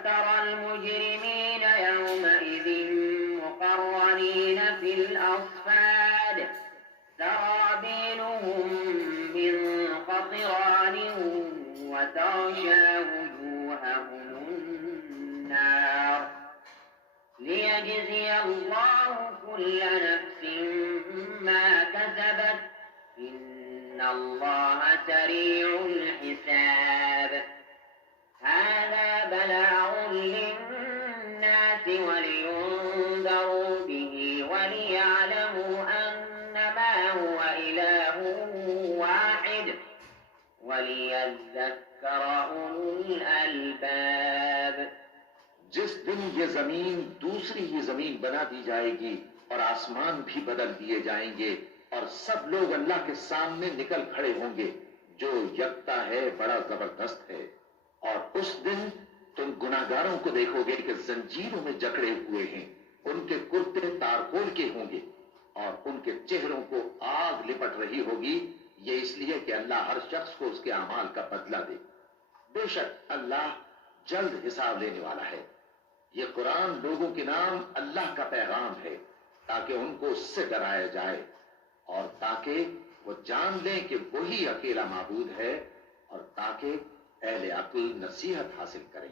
وترى المجرمين يومئذ مقرنين في الأصفاد سرابيلهم من قطران وتغشى وجوههم النار ليجزي الله كل نفس ما كسبت إن الله سريع الحساب هذا بلاغ للناس ولينذروا به وليعلموا أنما هو إله واحد وليذكر أولو الألباب। जिस दिन ये जमीन दूसरी ही जमीन बना दी जाएगी और आसमान भी बदल दिए जाएंगे और सब लोग अल्लाह के सामने निकल खड़े होंगे जो यकता है, बड़ा जबरदस्त है। और उस दिन तुम गुनाहगारों को देखोगे कि जंजीरों में जकड़े हुए हैं, उनके कुर्ते तारकोल के होंगे और उनके चेहरों को आग लिपट रही होगी। ये इसलिए कि अल्लाह हर शख्स को उसके अमाल का बदला दे। बेशक अल्लाह जल्द हिसाब लेने वाला है। ये कुरान लोगों के नाम अल्लाह का पैगाम है ताकि उनको उससे डराया जाए और ताकि वो जान लें कि वही अकेला माबूद है और ताकि अहले अक्ल नसीहत हासिल करें।